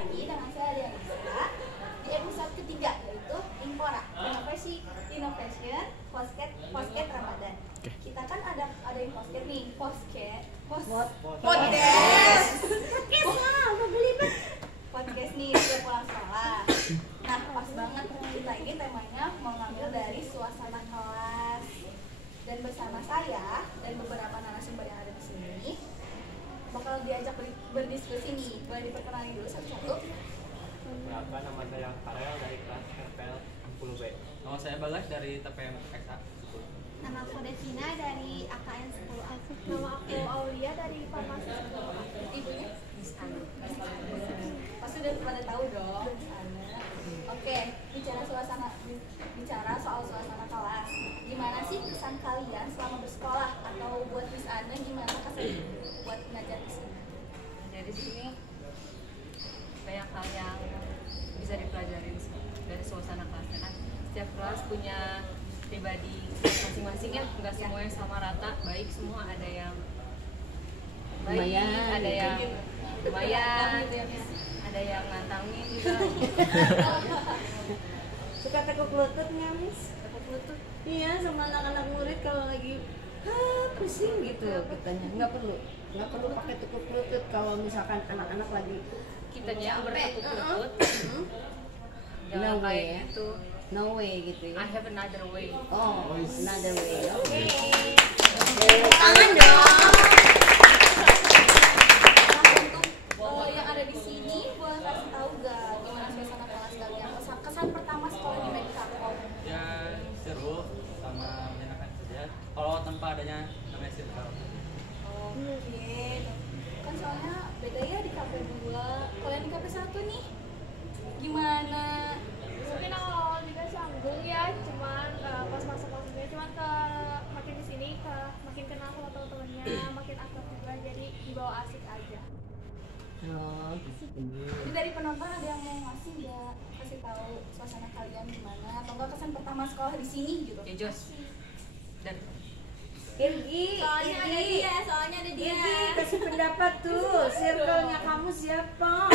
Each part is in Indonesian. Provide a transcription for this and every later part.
lagi dengan saya Dianisa di episode ketiga, yaitu Impora, Innovation Postcat Ramadan. Kita kan ada yang postcat nih, podcast nih setiap pulang sekolah. Nah, pas banget kita ini temanya mau ngambil dari suasana kelas. Dan bersama saya dan beberapa narasumber yang ada di sini bakal diajak berdiskusi nih. Boleh diperkenalkan dulu satu-satu? Perkenalkan, nama saya Karel dari kelas RPL 10B. Nama saya Bagas dari TPM PKSA 10. Nama aku Devina dari AKN 10A. Nama aku Aulia dari Farmasi 10A. Ibunya? Pasti udah pada tahu dong. Oke, bicara soal suasana kelas. Gimana sih kesan kalian selama bersekolah, atau buat Miss Ana gimana kesan buat ngajar di sini? Dari sini banyak hal yang bisa dipelajarin dari suasana kelasnya kan. Setiap kelas punya pribadi masing-masing ya, nggak semuanya sama rata. Baik semua, ada yang baik, ada yang lumayan, ada yang ngantangin juga. Suka tekuk lutut nggak, Miss? Tekuk lutut. Iya, sama anak-anak murid kalau lagi pusing gitu katanya. Nggak perlu pakai tekuk lutut kalau misalkan anak-anak lagi Kitanya bertekuk lutut. No Jangan way kayak ya? gitu. No way gitu ya. I have another way. Oh, another way. Oke. Tangan dong. Untuk yang ada di sini, boleh kasih tahu gak gimana suasana kelas kalian? Kesan pertama sekolah di Medikakom? Ya seru sama menyenangkan saja. Kalau tanpa adanya namanya circle. Oke, kan soalnya beda ya di KP2. Kalau yang di KP1 nih, gimana? Mungkin awal juga canggung ya, cuman pas masuk-masuknya cuman makin di sini makin kenal sama teman-temannya, makin akrab juga, jadi dibawa asik aja. Oh, Ini dari penonton ada yang mau ngasih nggak, kasih tahu suasana kalian gimana, atau enggak kesan pertama sekolah di sini gitu? Ya Jos. Dan Soalnya ada dia. Irgi, kasih pendapat tuh. Circle-nya kamu siapa?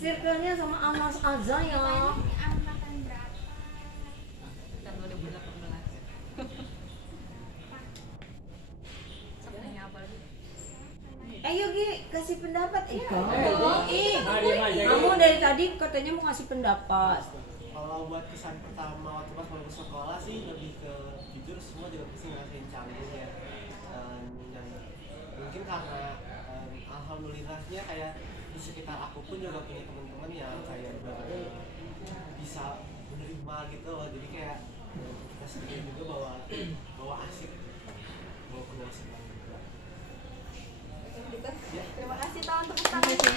Circle-nya sama Amas aja ya. Angkatan berapa? tahun 2018. Sampai apa lagi? Ayo Gi, kasih pendapat. aja, Kamu dari tadi katanya mau kasih pendapat. Kalau buat kesan pertama waktu pas mau sekolah sih lebih ke jujur semua juga pasti ngerasain canggung ya. Dan mungkin karena alhamdulillahnya kayak di sekitar aku pun juga punya teman-teman yang kayak bisa menerima gitu loh. Jadi kayak kita sendiri juga bawa asik, bawa penuh asik banget. Terima kasih tahun tepuk tangannya.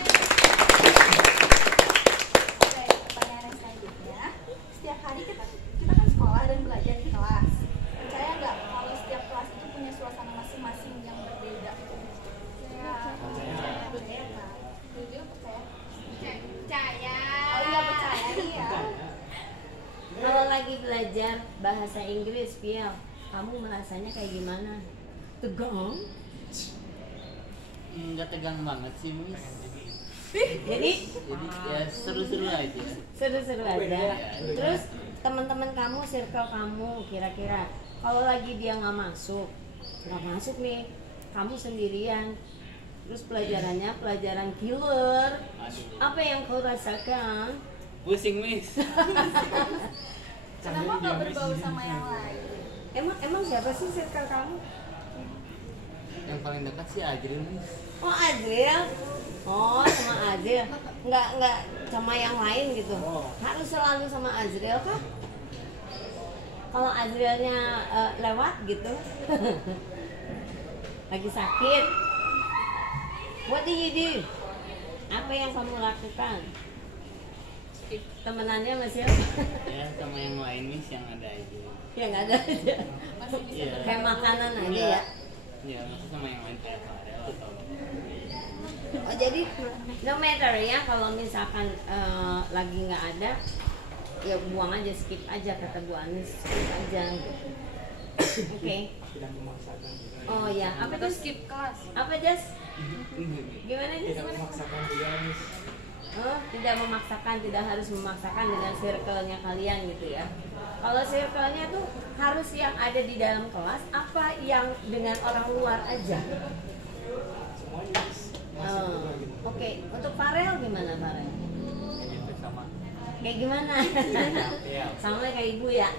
Oke, pertanyaan yang selanjutnya. Setiap hari kita kan sekolah dan belajar di kelas. Percaya nggak kalau setiap kelas itu punya suasana masing-masing yang berbeda? Percaya kan? Jujur percaya? Percaya. Oh iya, percaya nih ya. Kalau lagi belajar bahasa Inggris, Piel, kamu merasanya kayak gimana? Tegang? Nggak tegang banget sih, Miss. Jadi Ya seru-seru aja. seru-seru aja. Terus teman-teman kamu, circle kamu, kira-kira kalau lagi dia nggak masuk nih, kamu sendirian. Terus pelajarannya pelajaran killer. Apa yang kau rasakan? Pusing, Miss. Kenapa nggak berbaur sama yang lain? Emang siapa sih circle kamu? Yang paling dekat sih Ajril, Miss. Oh, Adril. Oh, sama Adril. Nggak sama yang lain gitu. Harus selalu sama Azril kah? Kalau Azrilnya lewat gitu. Lagi sakit. What do you do? Apa yang kamu lakukan? Temenannya masih Ya sama yang lain, Miss, yang ada aja. yang ada aja. Masih bisa Iya. Kayak makanan aja Iya. ya. Ya, maksudnya sama yang lain kayak Farel atau Oh, jadi no matter ya kalau misalkan lagi nggak ada, ya buang aja, skip aja, kata Bu Anis, skip aja gitu. Oke. Tidak memaksakan. Oh ya, apa Atau tuh? skip kelas. Apa Jas? Gimana nih? Tidak memaksakan dia, Miss. Oh, tidak memaksakan, tidak harus memaksakan dengan circle-nya kalian gitu ya. Kalau circle-nya tuh harus yang ada di dalam kelas, apa yang dengan orang luar aja? Semuanya, Miss. Masih Oh, juga gitu. Oke, untuk Farel gimana Farel? Kayak gitu sama. Kayak gimana? Iya. Sama kayak ibu ya.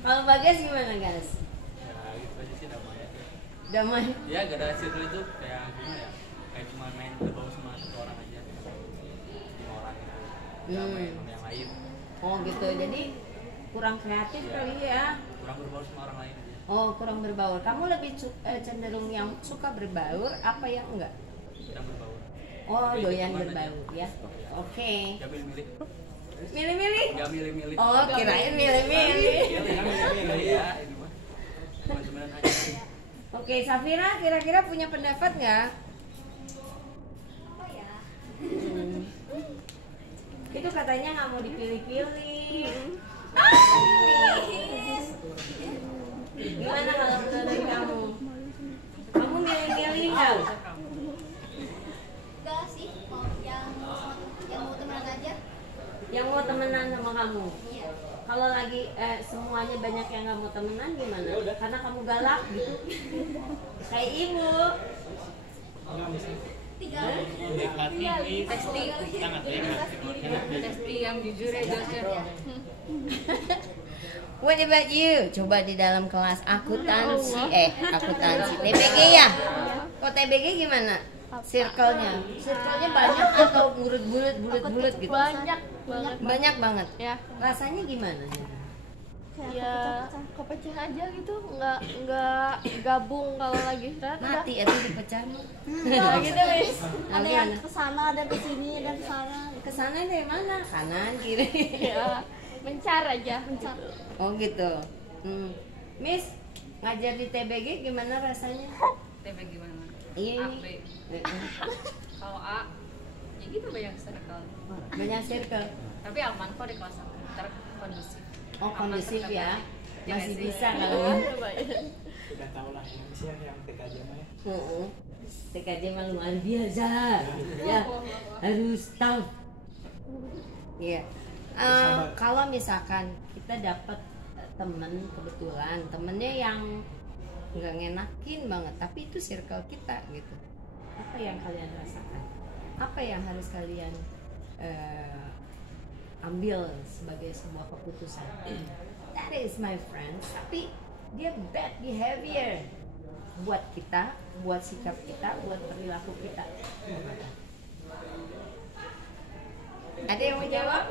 Kalau Bagas gimana guys? Ya gitu aja sih damai aja. Damai. Ya gak ada circle itu kayak gimana ya? Kayak cuma main berbau sama satu orang aja. 5 orang gitu. Damai sama yang lain. Oh gitu, jadi kurang kreatif kali ya. Kurang berbaur sama orang lain aja. Oh kurang berbaur. Kamu lebih cenderung yang suka berbaur apa yang enggak? Kita berbaur. Oh Tapi doyan hitungan berbaur ya. Oke. Gak milih-milih. Milih-milih. Gak milih-milih. Oh kirain milih-milih. Milih ya ini mah. Teman-temanan aja. Oke Safira kira-kira punya pendapat nggak? Apa ya? Itu katanya nggak mau dipilih-pilih. Gimana kalau menurut kamu? Kamu milih-milih nggak? Enggak sih, mau yang mau temenan aja. Yang mau temenan sama kamu? Iya. Kalau lagi semuanya banyak yang nggak mau temenan gimana? Karena kamu galak gitu. Kayak ibu. Enggak, Miss. Tiga. Testi testi yang jujur ya Joshua ya. What about you? Coba di dalam kelas akuntansi, akuntansi TBG ya? Kok TBG gimana? Circle-nya? Circle-nya banyak atau bulat-bulat gitu? Banyak banget. Banyak banget. Ya. Rasanya gimana? Ya kepecah aja gitu, nggak gabung kalau lagi istirahat udah. Mati itu dipecah mah. Nah, gitu wis. Ada Ada yang yang kesana, ada kesini, ada kesana. kesana dari mana? Kanan, kiri. Ya, mencar aja. Mencar. Oh gitu. Miss, ngajar di TBG gimana rasanya? TB gimana? Iya A, ini. B. Kalau A, ya gitu banyak circle. Banyak circle. Tapi aman kok di kelas aku, kondusif. Oh Aman, kondusif tetap ya. Ya, Masih sih. bisa kalau. Udah tahu lah yang Miss yang TKJ mah ya. TKJ mah luar biasa. Ya, harus tahu. Iya. Kalau misalkan kita dapat temen kebetulan temennya yang nggak ngenakin banget, tapi itu circle kita gitu. Apa yang kalian rasakan? Apa yang harus kalian ambil sebagai sebuah keputusan? That is my friends, tapi dia bad behavior buat kita, buat sikap kita, buat perilaku kita. Ada yang mau jawab?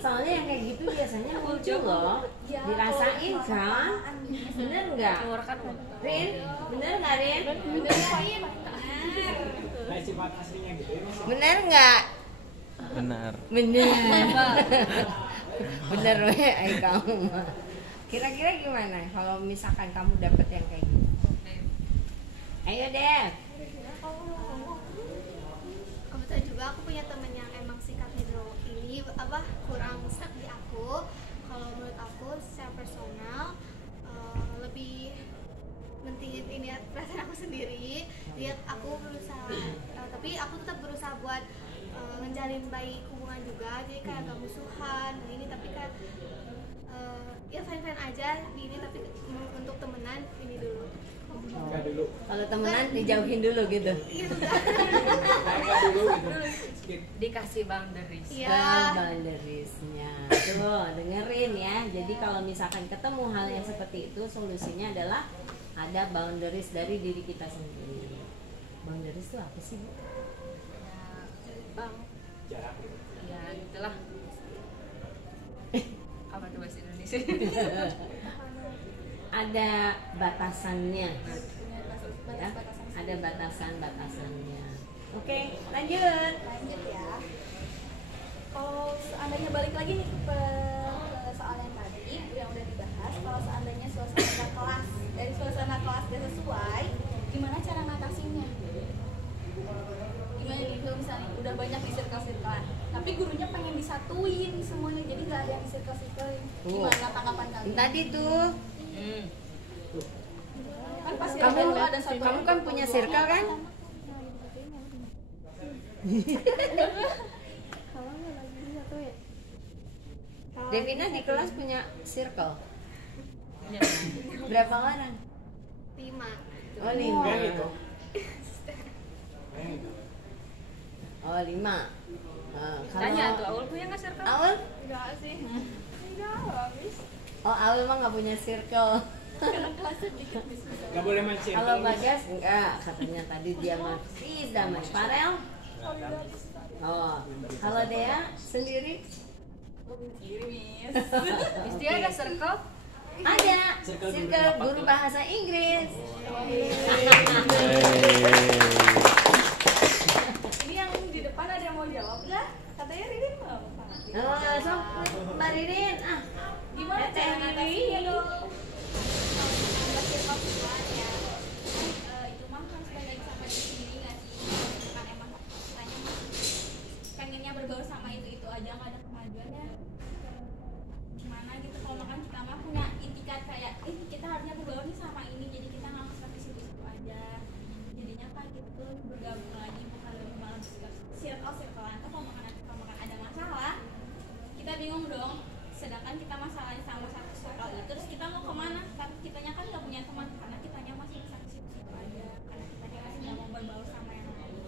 Soalnya yang kayak gitu biasanya muncul loh, dirasain kan? Bener nggak? Rin, bener nggak Rin? Nah, sifat aslinya gitu ya, Miss. Bener nggak? Benar. Bener. Bener weh, ay kamu mah. Kira-kira gimana kalau misalkan kamu dapet yang kayak gitu? Ayo deh. Kebetulan juga aku punya temen yang emang sikapnya ini kurang stuck di aku. Kalau menurut aku secara personal lebih mentingin ini perasaan aku sendiri. Dia aku berusaha, tapi aku tetap berusaha buat ngejalin baik hubungan juga. Jadi kayak gak musuhan ini, tapi kayak ya fine aja di ini, tapi untuk temenan ini dulu. Enggak dulu. Kalau temenan dijauhin dulu gitu. Gitu Enggak dulu gitu. Skip. Dikasih boundaries. Iya. Boundariesnya. Tuh, dengerin ya. Jadi kalau misalkan ketemu hal yang seperti itu, solusinya adalah ada boundaries dari diri kita sendiri. Boundaries itu apa sih, Bu? Bang, Jarak gitu. ya gitulah. Apa tuh bahasa Indonesia? Ada batasannya. Ya, ada batasan-batasannya. Oke, lanjut. Lanjut ya. Kalau seandainya balik lagi nih ke soal yang tadi yang udah dibahas, kalau seandainya suasana kelas dari suasana kelas gak sesuai, gimana cara ngatasinnya? Gimana gitu misalnya udah banyak di circle-circlean, tapi gurunya pengen disatuin semuanya, jadi nggak ada yang di circle-circlein. Gimana tanggapan kalian? Tadi tuh Kamu ada satu kamu kan punya circle kan? Devina di kelas punya circle. Berapa orang? 5. Oh 5. Kayak gitu. Oh 5. Tanya tuh, Aul punya nggak circle? Aul? Enggak sih. Enggak, habis. Oh Aul mah nggak punya circle. Gak boleh main circle. Kalau Bagas enggak, katanya tadi dia masih damai. Farel? Oh, kalau Dea sendiri? Misti ada circle? Ada, circle guru bahasa Inggris. Ini yang di depan ada yang mau jawab nggak? Katanya Ririn mau. Oh, sok Mbak Ririn, Gimana cara ngatasinnya dong? Itu mah kan sebagai sama diri sendiri nggak sih? Kan emang kitanya mah pengennya bergaul sama itu aja nggak ada kemajuannya. Gimana gitu kalau makan kita mah punya itikat kayak kita harusnya bergaul nih sama ini, jadi kita nggak sampai situ-situ aja. Jadinya kan gitu bergabung lagi bukan lebih malah circle-circlean. Kalau makan ada masalah, kita bingung dong. Sedangkan kita masalahnya sama satu circle itu, terus kita mau kemana? Tapi kitanya kan nggak punya teman karena kitanya masih sampai situ-situ aja, karena kitanya masih nggak mau berbaur sama yang lain.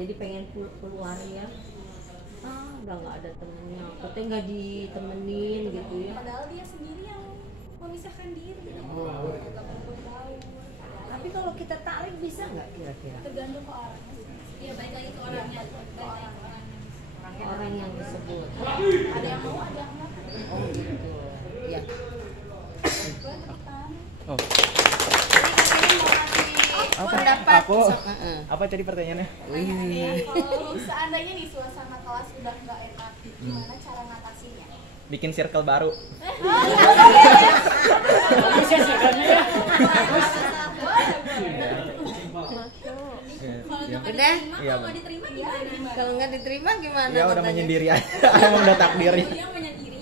jadi pengen keluar ya. Udah nggak ada temennya, katanya nggak ditemenin gitu ya. Padahal dia sendiri yang memisahkan diri. Nggak mau berbaur. Tapi kalau kita tarik bisa nggak kira-kira? Tergantung ke orangnya sih. Iya, balik lagi ke orangnya. Orang yang disebut. Ada yang mau, ada yang nggak. Oh gitu. Ya. Gue depan. Oh. Ini mau kasih pendapat. Aku. So, Apa tadi pertanyaannya? Kalau seandainya nih suasana kelas udah nggak enak, gimana cara ngatasinnya? Bikin circle baru. Bisa circle-nya ya. Udah? Iya, Kalau nggak diterima gimana? Kalau nggak diterima gimana? Ya udah katanya? menyendiri aja. Emang udah takdirnya. Dia menyendiri.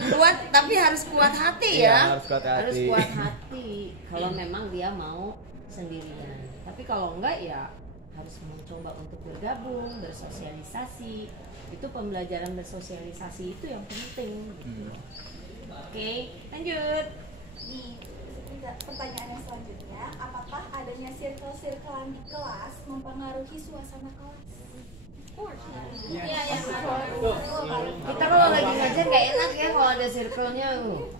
Kuat, tapi harus kuat hati Iya, ya. harus kuat hati. Harus kuat hati. Kalau memang dia mau sendirian. Tapi kalau enggak ya harus mencoba untuk bergabung, bersosialisasi. Itu pembelajaran bersosialisasi itu yang penting. Gitu. Oke, lanjut. Nih, pertanyaan yang selanjutnya, apakah adanya circle-circlean di kelas mempengaruhi suasana kelas? Iya, Kita kalau lagi ngajar gak enak ya kalau ada circle-nya.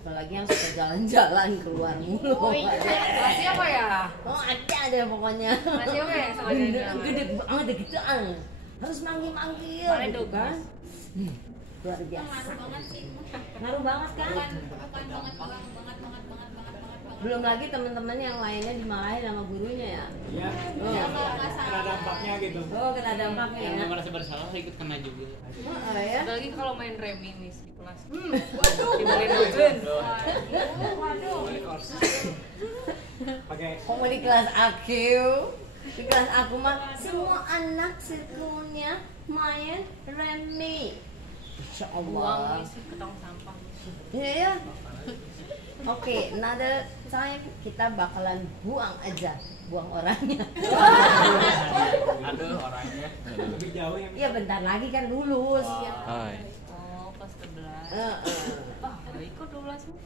Apalagi yang suka jalan-jalan keluar mulu. Masih apa ya? Oh ada pokoknya. Masih apa ya sama dia? Gede banget gitu. Harus manggil-manggil Mana gitu dong, kan. Luar biasa. Ngaruh banget sih. Ngaruh banget kan? Bukan banget. Belum lagi teman-teman yang lainnya dimarahin sama gurunya ya. Ya. Kena dampaknya gitu. Oh kena dampaknya Yang ya. merasa bersalah ikut kena juga. Ya. Apalagi kalau main remi nih di kelas. Waduh. Dibeliin ujun. Pakai Kamu di kelas aku, di kelas aku mah semua anak circle-nya main remi. Insya Buang Allah. isi ke tong sampah. Iya. Oke, another time kita bakalan buang aja, buang orangnya. Aduh orangnya. lebih jauh ya. Iya bentar lagi kan lulus. Hai. Oh, kelas 11. Udah ikut 12 mu.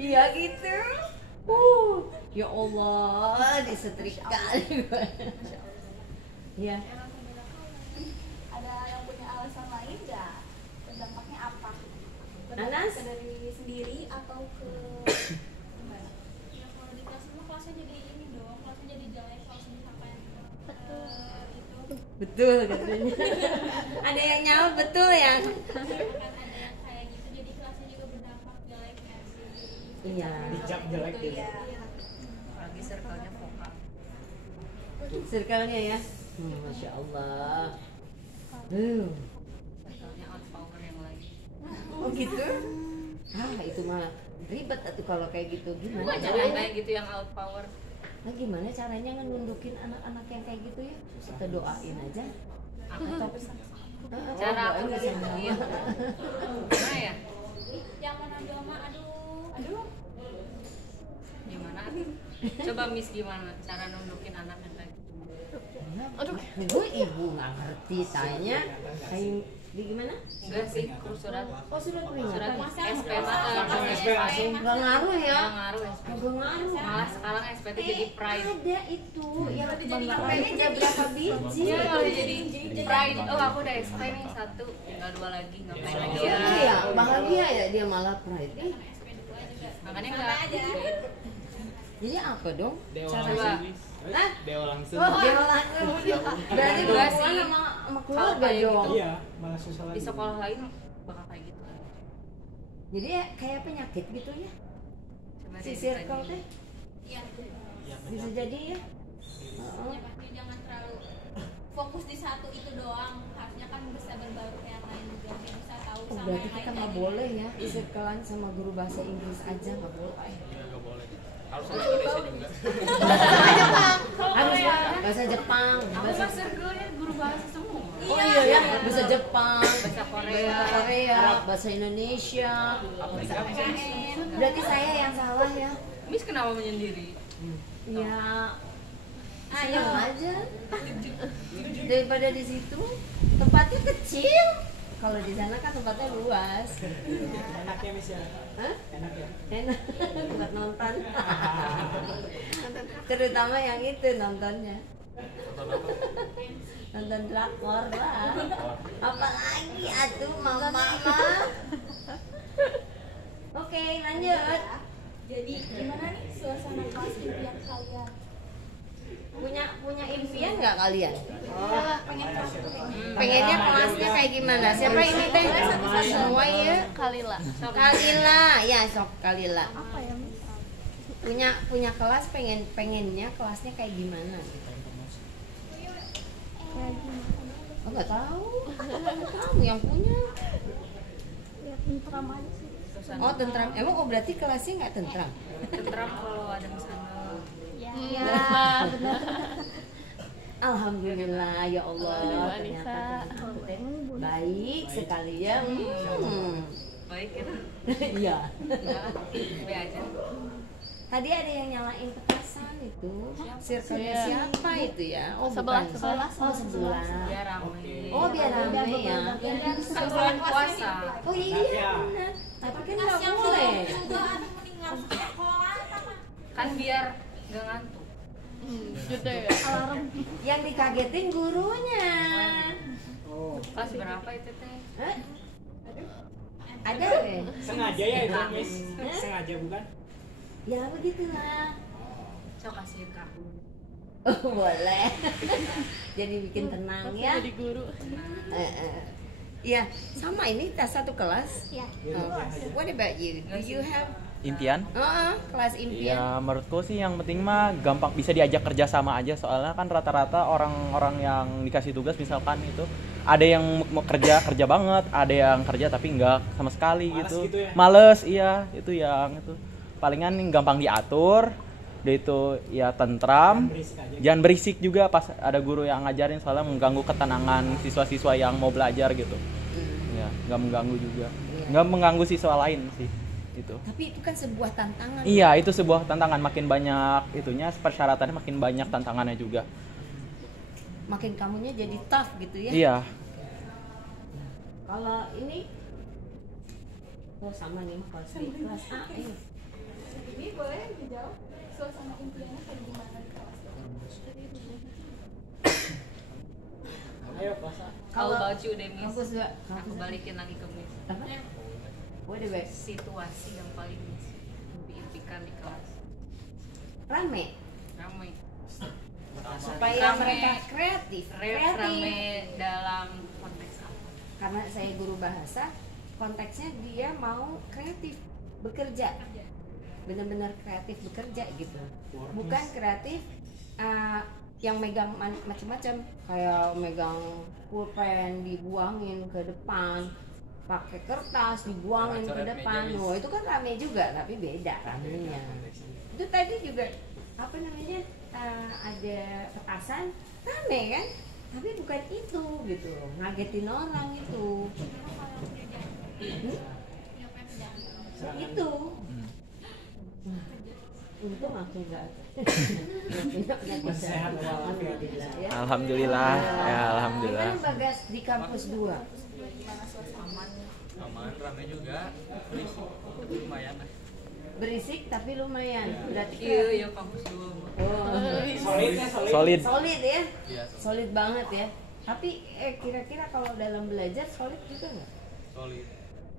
Iya gitu. Ya Allah, disetrika. Iya. Ada yang punya alasan lain nggak? Dampaknya apa? Anas? Ke dari sendiri atau ke gimana? Ya kalau di kelas itu kelasnya jadi ini dong, kelasnya jadi jelek kalau misalkan itu Betul katanya. Ada yang nyaut betul ya? misalkan ada yang kayak gitu, jadi kelasnya juga berdampak jelek ya sih. Iya. Dicap jelek gitu. Iya. Apalagi circle-nya vokal. Circle-nya ya. Masya Allah. Circle-nya out power yang lain. Oh gitu? Itu mah ribet tuh kalau kayak gitu. Gimana Jangan caranya? kayak gitu yang out power. Nah, gimana caranya ngenundukin anak-anak yang kayak gitu ya? Kita doain aja. Atau Cara oh, aku doain bisa sama ngeliat. Gimana ya? Yang menambil mah aduh. Gimana? Coba Miss gimana cara nundukin anak yang kayak gitu? Gue ibu nggak ngerti tanya kayak di gimana? Enggak sih, surat Oh surat surat peringatan. SP SP langsung. Nggak ngaruh ya? Nggak ngaruh SP. Nggak ngaruh. Malah sekarang SP itu jadi pride. Ada itu yang banggaan udah berapa biji? Iya, kalau jadi pride. Oh, aku udah SP nih 1, tinggal 2 lagi, ngapain lagi ya? Iya, bahagia ya dia malah pride. Makanya enggak. Jadi apa dong? Dewa Cara langsung. Hah? Dewa langsung. Dia langsung. Berarti Enggak hubungan sih. sama keluarga Kalau kayak dong. Iya, malah susah lagi. Di sekolah lain bakal kayak gitu. Jadi ya kayak penyakit gitu ya. Coba Si deh circle ditanya. teh Iya. bisa jadi ya. Ya, pasti jangan terlalu fokus di satu itu doang. Harusnya kan bisa berbaru yang lain juga. Biar bisa tahu Oh, sama berarti yang kita lain nggak jadi- boleh ya circlean sama guru bahasa Inggris aja nggak boleh. Iya, nggak boleh. Harus bahasa Indonesia juga. Harus bahasa Jepang, Aku bahasa mah circle-nya guru bahasa semua. Oh iya ya, bahasa Jepang, Bahasa Korea. bahasa Korea, bahasa Indonesia. Berarti saya yang salah ya. Miss kenapa menyendiri? Ya, senang aja. Daripada di situ tempatnya kecil. Kalau di sana kan tempatnya luas. Enak ya Miss ya? Hah? Enak ya? Enak buat nonton. Terutama yang itu nontonnya. Nonton drakor lah. Apalagi atuh mama. Oke, lanjut. Jadi gimana nih suasana kelas impian kalian? Punya impian nggak kalian? Pengen kelas Pengennya kelasnya kayak gimana? Siapa ini teh? Semua ya. Kalila. Kalila, ya sok Kalila. Punya kelas pengennya kelasnya kayak gimana? Oh nggak tahu. Kamu yang punya. Tentram aja sih. Oh tentram. Emang berarti kelasnya nggak tentram? Tentram kalau ada misalnya. Iya. Alhamdulillah ya Allah. Alhamdulillah, Ternyata Anissa. kamu teh baik sekali ya. Baik ya. Iya. Be aja. Tadi ada yang nyalain petasan itu. Circle-nya Iya. siapa itu ya? Oh Sebelah, bukan. sebelah. Oh sebelah. Biar rame. Oh biar rame ya. Kan bulan puasa. Oh iya benar. Tapi kan nggak boleh. juga ada meninggal sekolah apa? Kan biar nggak ngantuk. Gitu ya. Alarm. Yang dikagetin gurunya. Oh, Kelas berapa itu teh? Hah? Ada deh. sengaja ya itu Miss? Sengaja bukan? Ya begitulah. Sok kasih ke aku. Oh, boleh. Jadi bikin tenang ya. Jadi guru. Iya, sama ini kita satu kelas. Iya. Oh, what about you? Do you have Impian? kelas impian? Ya menurutku sih yang penting mah gampang bisa diajak kerja sama aja, soalnya kan rata-rata orang-orang yang dikasih tugas misalkan itu ada yang mau kerja banget, ada yang kerja tapi enggak sama sekali Males gitu. gitu ya? Males, iya, itu yang itu. Palingan gampang diatur, udah itu ya tentram. Berisik aja. Jangan berisik juga pas ada guru yang ngajarin, soalnya mengganggu ketenangan siswa-siswa yang mau belajar gitu. Ya, nggak mengganggu juga. Nggak mengganggu siswa lain sih itu. Tapi itu kan sebuah tantangan. Iya, itu sebuah tantangan, makin banyak itunya, persyaratannya makin banyak tantangannya juga. Makin kamunya jadi tough gitu ya. Iya. Kalau ini oh sama nih mah kelas B, kelas A ini. Ini boleh dijawab suasana impiannya kayak gimana di kelas? Ayo puasa. How about you deh Miss? Kampus dua. Aku balikin lagi ke Miss. Apa? What about Situasi yang paling Miss diimpikan di kelas. rame Ramai. supaya Rame. mereka kreatif. Rame dalam konteks apa? Karena saya guru bahasa, konteksnya dia mau kreatif bekerja, benar-benar kreatif bekerja gitu, bukan kreatif yang megang macam-macam, kayak megang pulpen dibuangin ke depan, pakai kertas dibuangin ke depan. Oh itu kan rame juga, tapi beda ramenya. Itu tadi juga apa namanya, ada petasan rame kan, tapi bukan itu gitu, ngagetin orang itu. Itu Untung aku enggak. Masih sehat walafiat. Ya. Alhamdulillah. Ya, alhamdulillah. Gimana Bagas di kampus 2? Aman, rame juga. Lumayan lah. Berisik tapi lumayan. Berarti Iya, kampus dua. Oh. Solid. Solid ya? Iya, Solid banget ya. Tapi kira-kira kalau dalam belajar solid juga nggak? solid.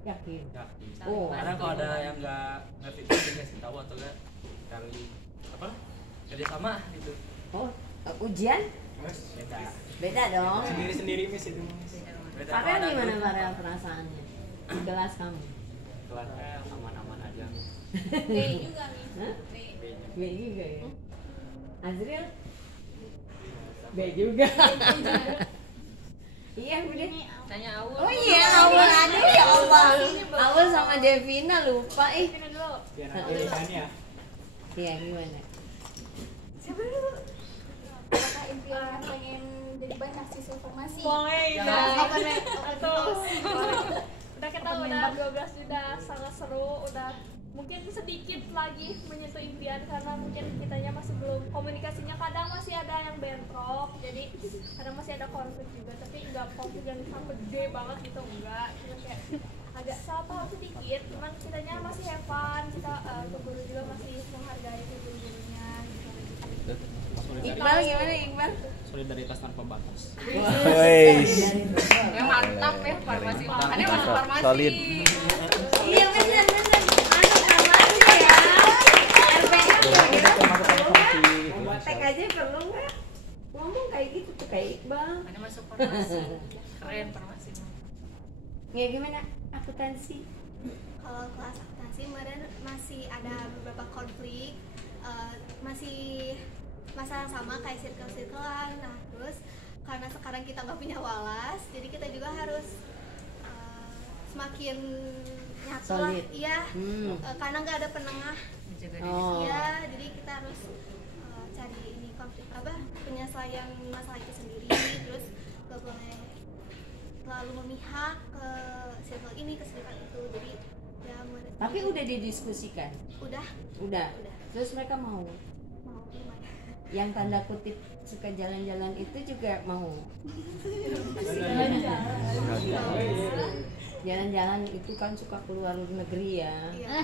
Yakin? Yakin. Oh. Karena kalau ada yang nggak fit dikasih tahu atau nggak cari apa kerjasama gitu. Oh, ujian? Beda. Beda dong. Sendiri-sendiri Miss itu. Beda. Farel Kalau ada gimana grup, Farel perasaannya? Di kelas kamu? kelasnya aman-aman aja. B juga nih. Hah? B. B juga ya? Azril? B juga. Iya bener. Tanya Aul. Oh iya, Awal ada ya Allah. Awal sama Devina lupa Ini dulu. Biar aku lisan ya. Iya gimana? Siapa dulu? Apakah impian pengen jadi banyak siswa informasi? Udah kita udah 12 sudah sangat seru, udah mungkin sedikit lagi menyentuh impian karena mungkin kitanya masih belum komunikasinya, kadang masih ada yang bentrok, jadi kadang masih ada konflik juga, tapi enggak konflik yang sampai gede banget gitu, enggak, cuma kayak agak salah paham sedikit, cuman kitanya masih have fun, kita ke guru juga masih menghargai ke guru-gurunya gitu. Iqbal gimana Iqbal? Solidaritas tanpa batas. Weis. Ya mantap ya farmasi. Ada masuk farmasi. Solid. Iya benar. Masuk farmasi ya. TKJ perlu nggak ngomong kayak gitu tuh kayak Iqbal? Ada masuk farmasi. Keren farmasi. Ya gimana akuntansi? Kalau kelas akuntansi kemarin masih ada beberapa konflik, masih masalah sama kayak circle-circlean. Nah terus karena sekarang kita nggak punya walas, jadi kita juga harus semakin nyatu lah. Solid. Iya, karena nggak ada penengah. Jaga Oh. Iya, jadi kita harus cari ini konflik penyelesaian masalah itu sendiri, terus nggak boleh terlalu memihak ke circle ini ke circle itu, jadi ya Tapi udah didiskusikan? udah Udah. Terus mereka mau? lumayan. Yang tanda kutip suka jalan-jalan itu juga mau? Jalan-jalan itu kan suka keluar negeri ya? Iya.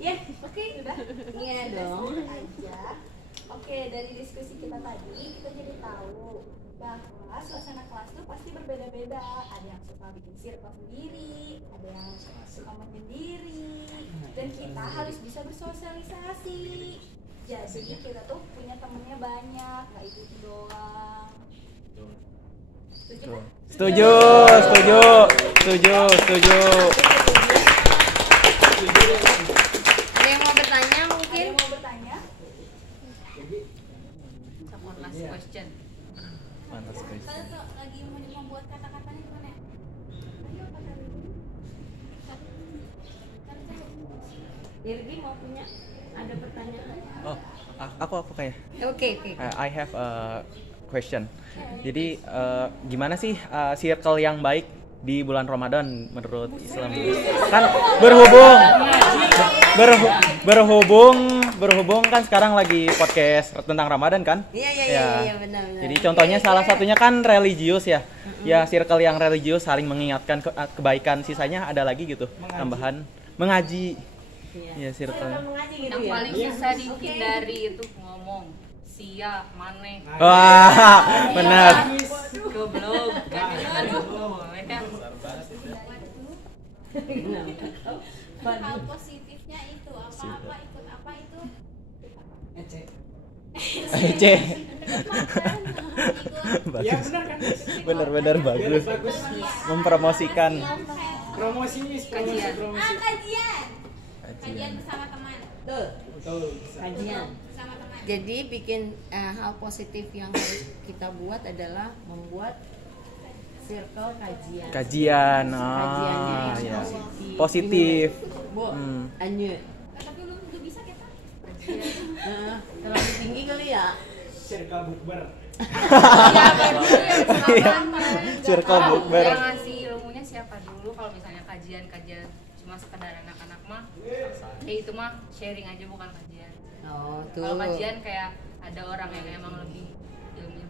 Ya, oke. Iya dong. Aja. Oke, dari diskusi kita tadi kita jadi tahu bahwa suasana kelas tuh pasti berbeda-beda. Ada yang suka bikin circle sendiri, ada yang suka menyendiri, dan kita harus bisa bersosialisasi. Jadi kita tuh punya temennya banyak, nggak itu doang. Setuju kan? Setuju. Ada yang mau bertanya Ada mungkin? yang mau bertanya? Someone last question. Kalian tuh lagi membuat kata-katanya gimana? Ayo kata dulu. Irgi mau punya? Ada pertanyaan? Oh, aku kayak. Oke. I have a question. Jadi gimana sih circle yang baik di bulan Ramadan menurut Islam? Kan berhubung kan sekarang lagi podcast tentang Ramadan kan? Iya benar. Jadi contohnya salah satunya kan religius ya. Ya circle yang religius saling mengingatkan kebaikan, sisanya ada lagi gitu tambahan mengaji. Iya circle. Mengaji gitu Yang ya? paling susah dihindari itu ngomong sia, maneh. Wah, benar. Goblok. Kan boleh kan. Hal positifnya itu apa ikut apa itu C. Iya benar kan? Benar bagus. Mempromosikan. Promosi Miss, promosi. kajian bersama teman Betul. Kajian. bersama teman. Jadi bikin hal positif yang harus kita buat adalah membuat circle kajian. Kajian. Kajiannya yang Ya. positif. Positif. Bu, Hmm. Anjir. Tapi lu udah bisa kita Terlalu tinggi kali ya? Circle bukber. Circle bukber. Yang ngasih ilmunya siapa dulu? Kalau misalnya kajian cuma sekedar anak-anak mah mah itu mah sharing aja bukan kajian. Oh, tuh. Kalau kajian kayak ada orang yang emang lebih ilmiah.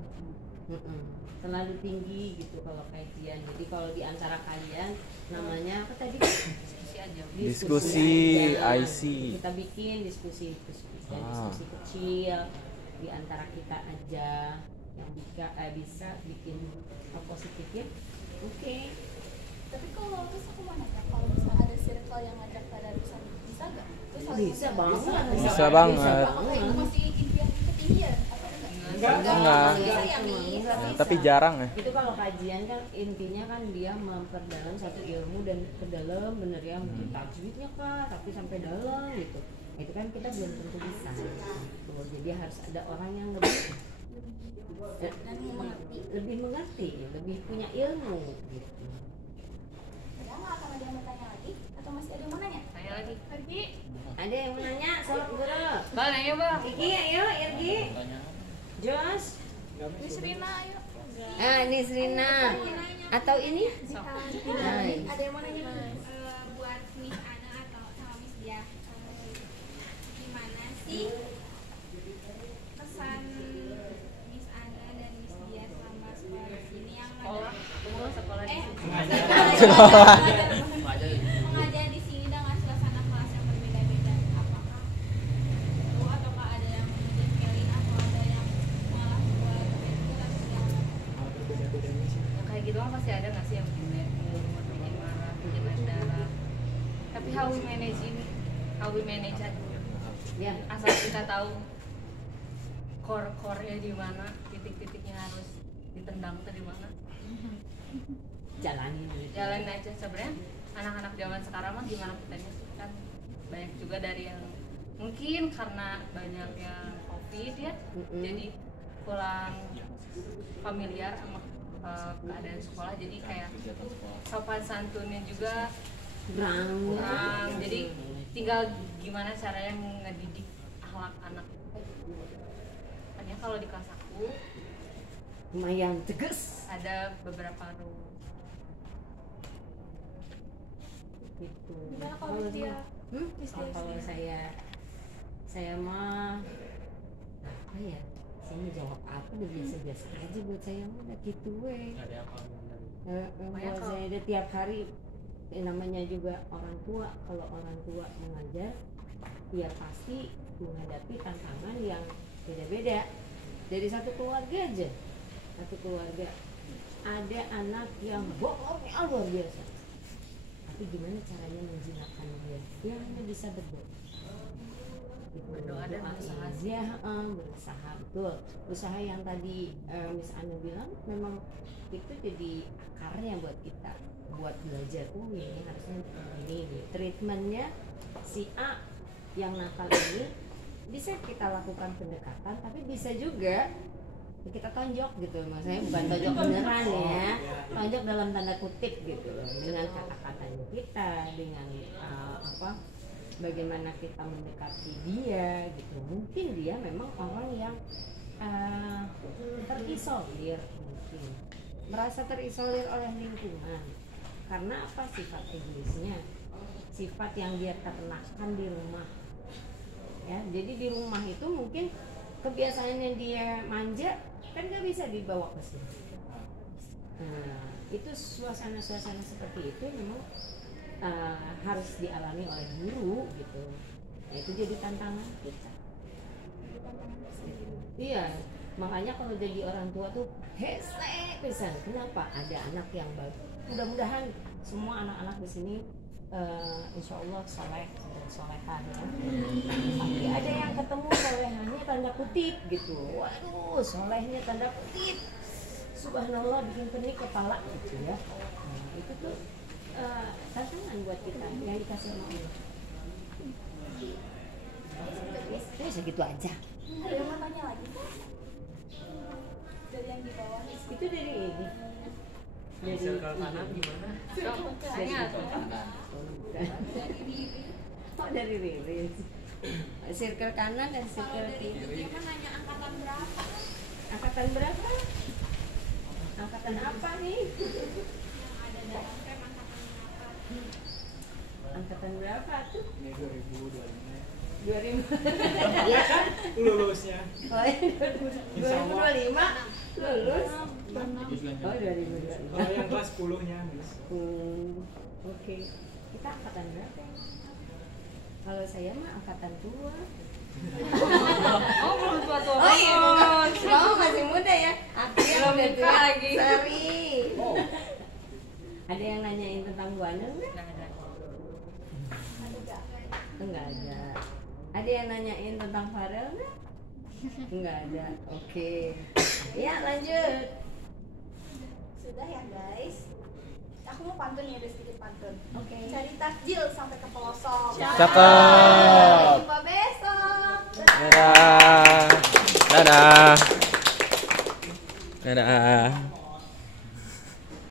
Terlalu tinggi gitu kalau kajian. Jadi kalau di antara kalian namanya apa tadi? Diskusi aja. Diskusi, aja. I see. Kita bikin diskusi kecil di antara kita aja yang bisa bikin positifnya. Oke. Tapi kalau terus aku mau nanya, kalau misalnya ada circle yang ngajak tadarusan, bisa nggak? Terus Bisa banget. Bisa banget. Apakah itu masih impian ketinggian atau enggak? Enggak. Bisa ya, Mi? Tapi jarang ya. Itu kalau kajian kan intinya kan dia memperdalam satu ilmu dan ke dalam bener ya mungkin tajwidnya kah tapi sampai dalam gitu. Itu kan kita belum tentu bisa. Tuh, jadi harus ada orang yang lebih mengerti, lebih punya ilmu gitu. Ya, nggak akan ada yang mau tanya lagi? Atau masih ada yang mau nanya? Tanya lagi. Pergi. Ada yang mau nanya soal guru? Bang, nanya bang. Iki ayo Irgi. Jos. Miss Rina, ayo. Ini Srina. Atau ini? Ada yang mau nanya? Buat Miss Ana atau sama Miss Dia, gimana sih pesan Miss Ana dan Miss Dia selama sekolah di sini yang Sekolah, aku mau sekolah di sini. mengajar di sini dengan suasana kelas yang berbeda-beda? Apakah seru ataukah ada yang menjengkelin atau ada yang malah buat itu atau gimana? Yang kayak gitu kan pasti ada nggak sih yang bikin ngurut, bikin marah, bikin naik darah. Tapi how we manage ini, how we manage aja. Ya. Asal kita tahu core-nya di mana, titik-titiknya harus ditendang tuh di mana. Jalanin aja. Sebenarnya anak-anak zaman sekarang mah gimana kitanya sih kan banyak juga dari yang mungkin karena banyak yang COVID ya, jadi kurang familiar sama keadaan sekolah, jadi kayak sopan santunnya juga kurang. Jadi tinggal gimana caranya ngedidik akhlak anak. Makanya kalau di kelas aku lumayan tegas. ada beberapa rules. Gitu. Gimana kalau Miss Dia? Kalau saya mah apa ya? Saya ngejawab apa udah biasa-biasa aja buat saya mah udah gitu weh. Nggak ada apa Buat saya ada tiap hari namanya juga orang tua. Kalau orang tua mengajar, ya pasti menghadapi tantangan yang beda-beda. Dari satu keluarga aja, satu keluarga ada anak yang bohongnya luar biasa. Tapi gimana caranya menjinakkan dia? Dia hanya bisa berdoa. Berdoa dan berusaha. Ya, berusaha betul. Usaha yang tadi Miss Anu bilang memang itu jadi akarnya buat kita, buat belajar. Ini harusnya ini treatmentnya si A yang nakal ini bisa kita lakukan pendekatan, tapi bisa juga kita tonjok gitu, maksudnya bukan tonjok beneran ya, tonjok dalam tanda kutip gitu, dengan kata-katanya kita, dengan bagaimana kita mendekati dia gitu. Mungkin dia memang orang yang terisolir, mungkin merasa terisolir oleh lingkungan. Karena apa? Sifat egoisnya, sifat yang dia ternakan di rumah. Ya, jadi di rumah itu mungkin kebiasaannya dia manja kan nggak bisa dibawa ke sini. Nah, itu suasana-suasana seperti itu memang harus dialami oleh guru gitu. Nah, itu jadi tantangan kita. Iya, makanya kalau jadi orang tua tuh hese pisan. Kenapa? Ada anak yang baik. Mudah-mudahan semua anak-anak di sini insya Allah soleh dan solehan ya. Tapi ada yang ketemu solehannya tanda kutip gitu. Waduh, solehnya tanda kutip. Subhanallah, bikin pening kepala gitu ya. Nah, itu tuh tantangan buat kita yang dikasih sama Allah. Ya segitu aja. Ada yang mau tanya lagi? Dari yang di bawah Itu dari ini. Dari circle kanan gimana? Tanya tuh. Oh, dari Ririn. Circle kanan dan circle kiri. Dia nanya angkatan berapa? Angkatan berapa? Angkatan apa nih? Yang ada dalam camp angkatan berapa? Angkatan berapa tuh? Ini 2025. 2000. Iya kan lulusnya. Oh ya, 2025 lulus. Oh 2025. Oh yang kelas 10-nya. Oke. Kita angkatan berapa ya? Kalau saya mah angkatan tua. Oh belum tua-tua Oh iya, banget. kamu masih muda ya? Akhirnya Belum udah nikah tua lagi. Sorry. Ada yang nanyain tentang Bu Ana enggak? Nggak ada. Enggak ada. Ada yang nanyain tentang Farel enggak? Enggak ada. Oke. Ya, lanjut. Sudah ya guys. Aku mau pantun ya, ada sedikit pantun. Oke. Cari takjil sampai ke pelosok. Cakep. Jumpa besok. Dadah. Dadah.